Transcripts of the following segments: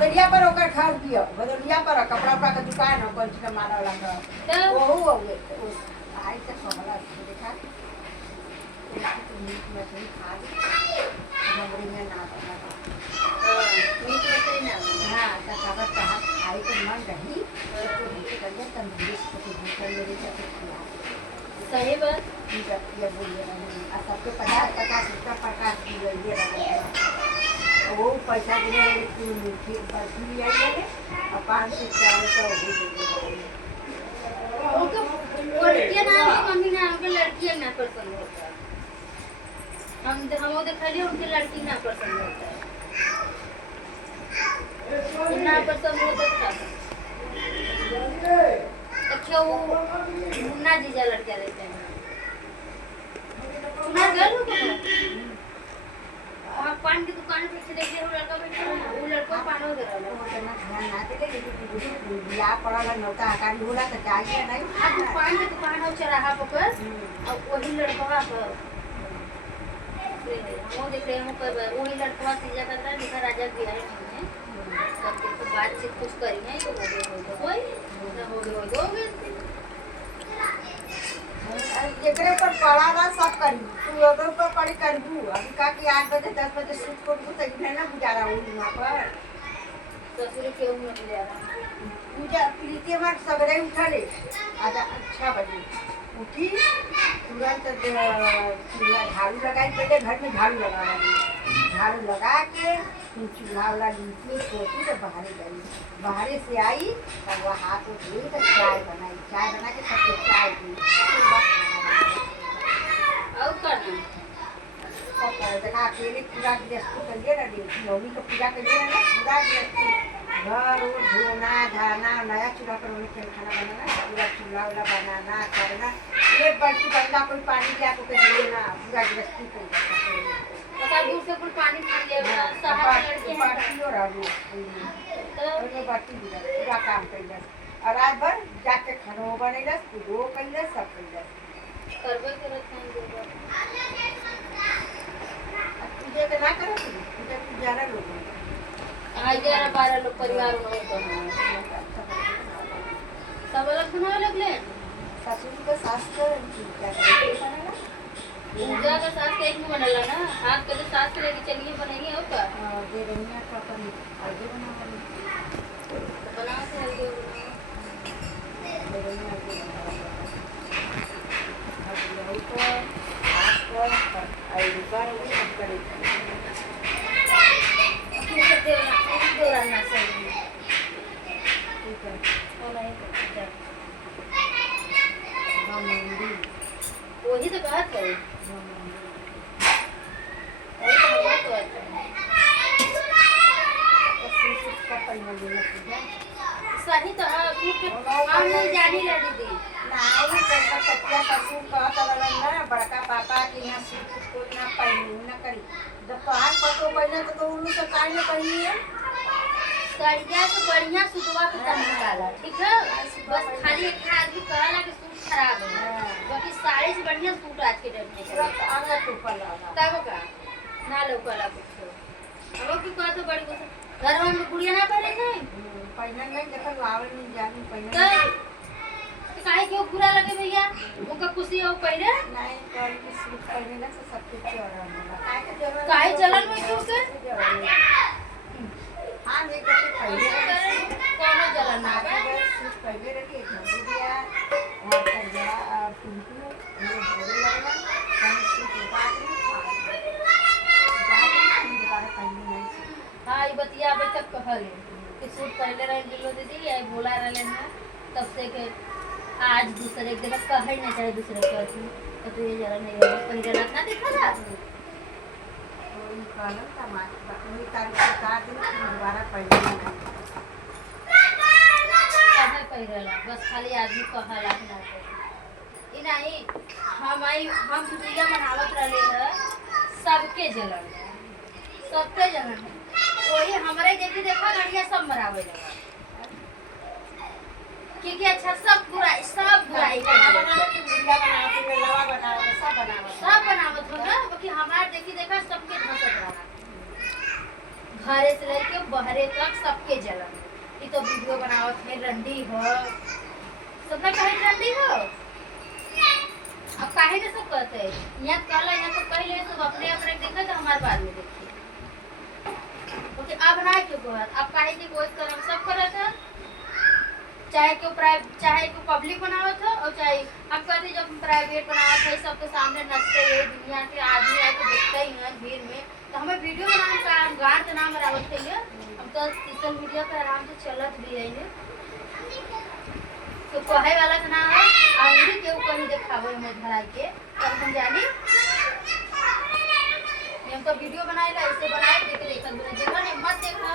बदलिया पर ओकर घर दियो बदलिया पर कपड़ा उपड़ा के दुकान हो कौन चीज मारा वाला घर ओहू हो गए आई तक समला देखा मीट मछली खा नंबरी में ना बना मीट मछली ना हां तो खबर कहा खाई तो मन रही तो नीचे कर दिया तंदुरुस्त को भूख मेरी सब खिला सही बात ये बोलिए आ सबके 50 रुपया प्रकाश दिए ये रहा वो पैसा देने की बर्फी ले आई मैंने और 5 से 4 का हो गई उनको लड़कियां ना मम्मी ना हमके लड़कियां ना पसंद होता है हम वो दिखा लिए उनकी लड़की ना पसंद होता है ना पसंद होता था अच्छा वो मुन्ना जीजा लड़कियां लेते हैं सुना गल हो वहाँ पान की दुकान पे से देखिए वो लड़का बैठा है वो लड़का पान हो रहा है वो करना ध्यान ना दे लेकिन बिया पड़ा है नौता आकार होला तो चाहिए नहीं आज पान की दुकान हो चराहा पकड़ और वही लड़का पर वो देख रहे हैं पर वही लड़का सीधा करता है लिखा राजा बिहार में सब देखो बातचीत कुछ करी है तो हो गए जेकरे पर पड़ा ना सब करी तू अगर पर पड़ी करबू अभी का कि 8 बजे 10 बजे शूट को तो नहीं ना गुजारा हुई वहां पर ससुर क्यों नहीं गुजारा पूजा प्रीति हमार सवेरे उठले आधा 6 बजे उठी तुरंत चूल्हा झाड़ू लगाई पहले घर में झाड़ू झाड़ू लगा के चूल्हा वाला लीची सोची तो बाहर गई बाहर से आई तब वह हाथ धोई तो चाय बना के सबके चाय दी और करना देखा अकेले पूरा गृहस्थी करिए ना नौमी का पूजा करिए ना पूरा गृहस्थी घर और धोना धाना नया चूल्हा पर उन्हें खाना बनाना पूरा चूल्हा वाला बनाना करना एक बाल्टी बंदा कोई पानी क्या को देना पूरा गृहस्थी करिए पता दूर से कुछ पानी पी लेना सहारा लड़के हैं बाटी और आलू तो बाटी दिया पूरा काम कइला और रात भर जाके खाना बनैला वो कइला सब कइला करबे करत हैं देबा पूजा के ना करो पूजा के 11 लोग 11-12 लोग परिवार में होते हैं सब लोग बनावे लगले ससुर का सास का क्या करना है पूजा का सास के एक में बनला ना हाथ के सास से लेके चलिए बनेंगे और का दे रही का अपन आगे बना से आगे दे रही आगे अब यही को आपको आई बार वो सब करे किसे देना ना सही ठीक है और नहीं करता मंदी वही तो बात है सही तो हम नहीं जानी ला दीदी नहीं करता कच्चा ससुर कहत रहलन ना बड़का पापा के यहाँ सूट कोई ना पहनू ना करी जब तोहार पतो पहने तो उन्हें तो काहे ना पहनी है सरिया तो बढ़िया सुतवा के तन निकाला ठीक है बस खाली एक आदमी कहला कि सूट खराब है बाकी साड़ी से बढ़िया सूट आज के डेट में तुरंत आगा तो ऊपर लगा तब का ना लोकला कुछ अब की कह तो बड़ी कुछ घर में गुड़िया ना पहने थे पहना नहीं देखल आवल नहीं जानी पहना तो काहे क्यों बुरा लगे भैया उनका खुशी हो पहले नहीं कल की सूट पहने ना से सब कुछ चलन काहे के जरूरत काहे चलन में क्यों के हां नहीं करते पहले कोनो जलन ना सूट पहले रखी एक नंबर दिया और कर जरा पिंटू ये बोले लगा हम सूट उतार के जाके दोबारा पहनने नहीं हां ये बतिया अभी तक कहले कि सूट पहले रह गेलो दीदी ये बोला रहले ना तब से के आज दूसरे के जगह कहे ना चाहे दूसरे को तो ये जरा नहीं है पंद्रह लाख ना देखा था कोई कालन का मार अपनी तारीख के साथ दोबारा पहनने नहीं कहे पहिरला बस खाली आदमी कहला ना ई नहीं हम पूजा मनावत रहले है सबके जलन वही हमारे देखी देखा गड़िया सब मरावे लगा क्योंकि अच्छा सब बुराई सब बनावत हो ना बाकी हमार देखी देखा सबके धसत रहा घरे से लेके बहरे तक सबके जलन ई तो वीडियो बनावत है रंडी हो सबने कहे रंडी हो अब काहे ने सब कहते हैं यहाँ कहला यहाँ तो पहले सब अपने अपने देखा तो हमारे बाद में देखिए ओके अब ना क्यों बात अब काहे की कोई करम सब करत है चाहे क्यों पब्लिक बनावत हो और चाहे अब कहते जब प्राइवेट बनावत है सबके सामने नचते हैं दुनिया के आदमी आके देखते ही हैं भीड़ में तो हमें वीडियो बनाने का गांठ नाम बराबर चाहिए हम तो सोशल मीडिया पे आराम से चलत भी है तो कहे वाला का नाम है आंधी के ऊपर ही दिखावे में धरा के तब हम जानी हम तो वीडियो बनाए ला ऐसे बनाए देख देखा बिना देखा नहीं मत देखा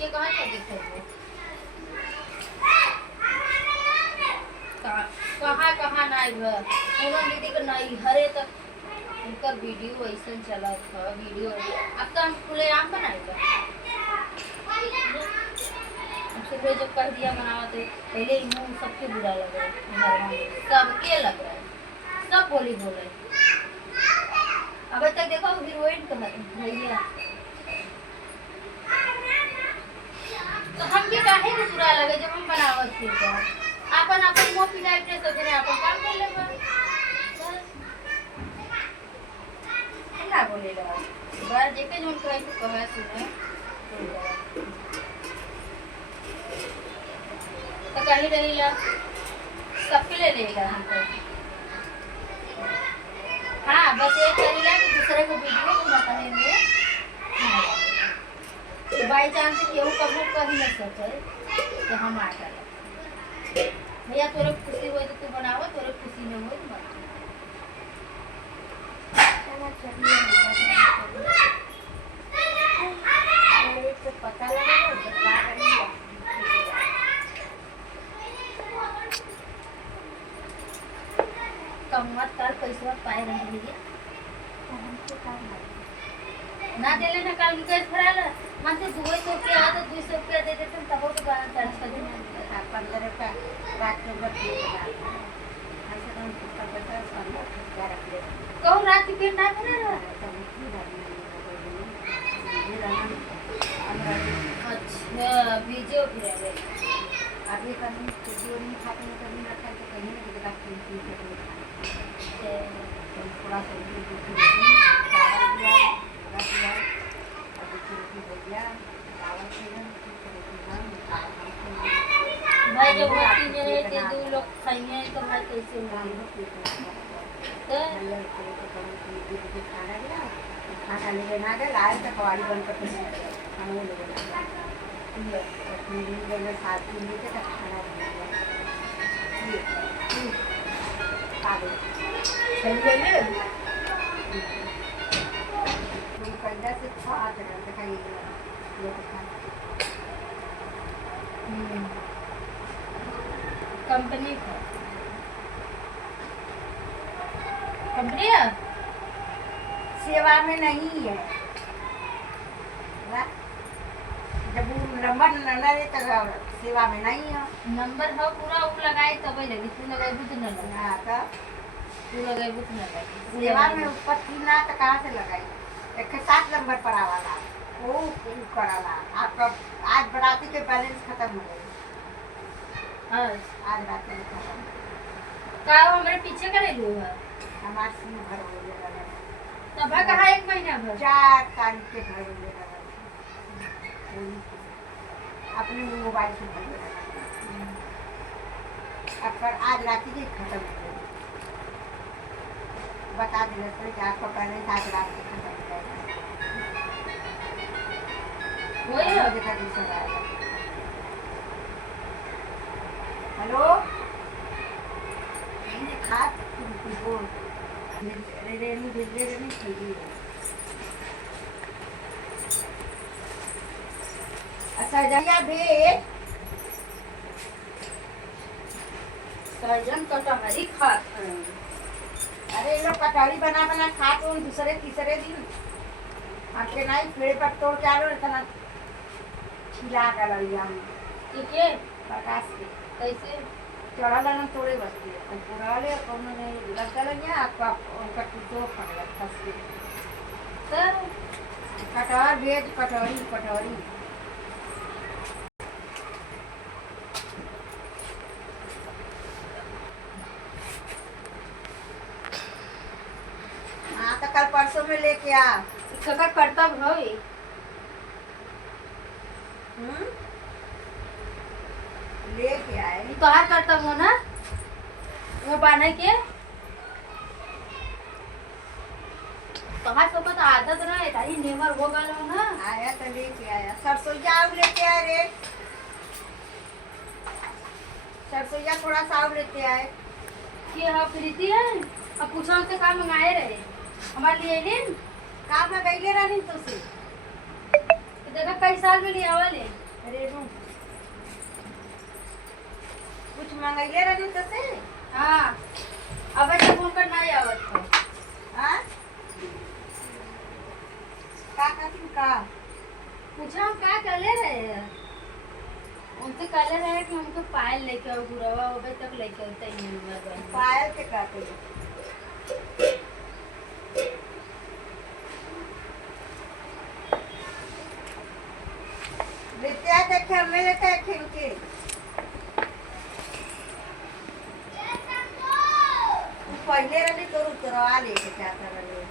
ये कहां से देखे कहाँ कहाँ नहीं है उन्होंने दीदी का नहीं हरे तक उनका वीडियो ऐसा चला था वीडियो अब तो हम खुले आम बनाएगा सुबह जब कर दिया बनावा तो पहले ही मुँह सबके बुरा लग रहा है सबके लग रहा है सब बोली बोले अब तक देखो हीरोइन का भैया तो हम के काहे को बुरा लगे जब हम बनावत थे तो अपन अपन मुंह पिटाई पे सब जने अपन काम कर ले बस ना बोले ला बार जेके जोन कहे तो कहे सुने तो कहीं रही ला सबके ले लेगा हमको हाँ बस एक करेगा कि दूसरे को वीडियो बनाने में बाई चांस केहू कबू कही न सके तो हम आ जाए भैया तोरे खुशी हो तो तू बनाओ तोरे खुशी में हो मत तो पता लगा कम मत कर पैसा पाए रही है ना देले ना काल निकल फराला मानते 200 रुपया आ तो 200 रुपया दे देते तब तो गाना चार्ज कर देना 15 रुपया रात को बच्चे का ऐसे तो 15 रख ले कहूं रात की पेट ना करे अच्छा वीडियो फिर अभी कभी वीडियो नहीं खाते हैं कभी रखा तो कहीं ना कहीं रख थोड़ा सा भाई जब बाकी मेरे के दो लोग खाएंगे तो भाई कैसे होगा तो खाना ले ना दे लाए तो कवाड़ी बन कर हम वो लोग ये साथ में लेके तो खाना बनाया ये पागल चल ले कंधा से छा कर दिखाई ये कंपनी है सेवा में नहीं है ना जब वो नंबर न ले तो सेवा में नहीं है नंबर है पूरा वो लगाए तब लगी तू लगाए बुझ न लगा हां तो तू लगाए बुझ न लगा सेवा में ऊपर 3 ना तो कहां से लगाई 107 नंबर पर आवाला वो कराला आपका आज बराती के बैलेंस खत्म हो गए आज रात में खत्म का हमारे पीछे करे लो है हमारे सिम भर हो गया तब कहा 1 महीना भर 4 तारीख के भर हो गया अपने मोबाइल से भर गया अब आज रात के खत्म हो गया बता देना सर कि आपका पहले आज रात के खत्म हो जाएगा वही हो देखा दूसरा आएगा हेलो खात तुमको रे नहीं चाहिए अच्छा जया भेज सर्जन कटहरी खात अरे ये लोग कटहरी बना बना खाते हो दूसरे तीसरे दिन आपके नहीं पेड़ पर तोड़ के आलो इतना छिला कर लिया ठीक है प्रकाश के कैसे चढ़ा लेना तोड़े बसते तो पूरा ले कोनो ने लगा लग गया आपका उनका टूटो पड़ गया फंस के सर कटहर भेज, कटहरी कटहरी। हाँ तो कल परसों में लेके आ। कका कर्तव्य हो ये। हम्म? लेके आए। ये तोहार कर्तव्य हो ना वो बांधे के। तोहार सबका तो आदत रहे तारी नेमर हो गल हो ना। आया तो लेके आया। सरसोईया और लेके आए रे। सरसोईया थोड़ा सा और लेते आए। कि हाँ प्रीति है अब पूछा उनसे काम मंगाए रहे हमारे लिए लेन काम में गईले रहनी तुझसे। तो देखा कई साल में लिया वाले। रेनू कुछ मंगैले रहनी तुझसे। हाँ अब ऐसे फोन पर नहीं आवत हो। हाँ का कहती का पूछा हम क्या कर ले रहे हैं उनसे कह ले रहे हैं कि हमको पायल लेके आओ गुरवा होबे तक लेके आओ तई नहीं हुआ पायल के कहते लेते आए थे खेल में लेते हैं खेल के। तू पहले रहनी तो उतरवा लेके जाता रहे।